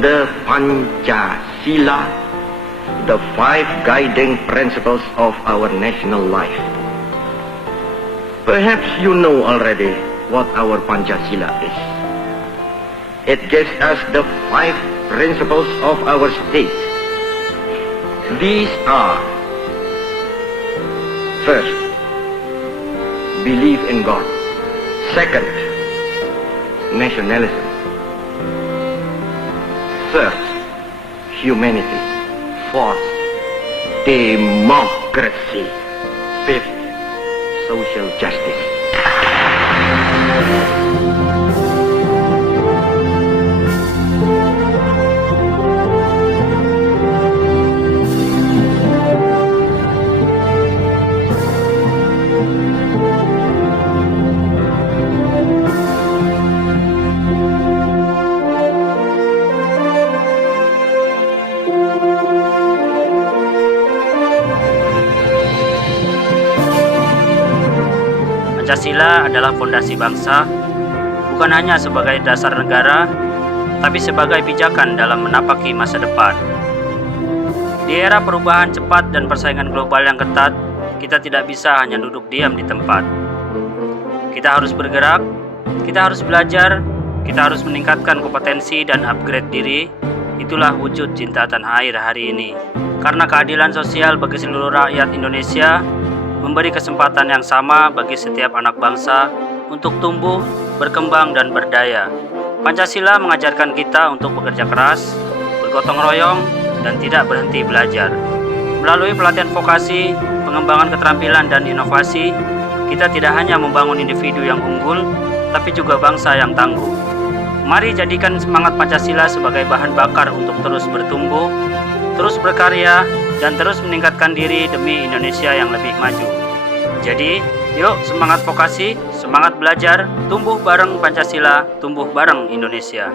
the Pancasila, the five guiding principles of our national life. Perhaps you know already what our Pancasila is. It gives us the five principles of our state. These are: first, belief in God. Second, nationalism. Third, humanity. Fourth, democracy. Fifth, social justice. Pancasila adalah fondasi bangsa, bukan hanya sebagai dasar negara, tapi sebagai pijakan dalam menapaki masa depan. Di era perubahan cepat dan persaingan global yang ketat, kita tidak bisa hanya duduk diam di tempat. Kita harus bergerak, kita harus belajar, kita harus meningkatkan kompetensi dan upgrade diri. Itulah wujud cinta tanah air hari ini. Karena keadilan sosial bagi seluruh rakyat Indonesia, memberi kesempatan yang sama bagi setiap anak bangsa untuk tumbuh, berkembang, dan berdaya. Pancasila mengajarkan kita untuk bekerja keras, bergotong royong, dan tidak berhenti belajar. Melalui pelatihan vokasi, pengembangan keterampilan, dan inovasi, kita tidak hanya membangun individu yang unggul, tapi juga bangsa yang tangguh. Mari jadikan semangat Pancasila sebagai bahan bakar untuk terus bertumbuh, terus berkarya, dan terus meningkatkan diri demi Indonesia yang lebih maju. Jadi, yuk semangat vokasi, semangat belajar, tumbuh bareng Pancasila, tumbuh bareng Indonesia.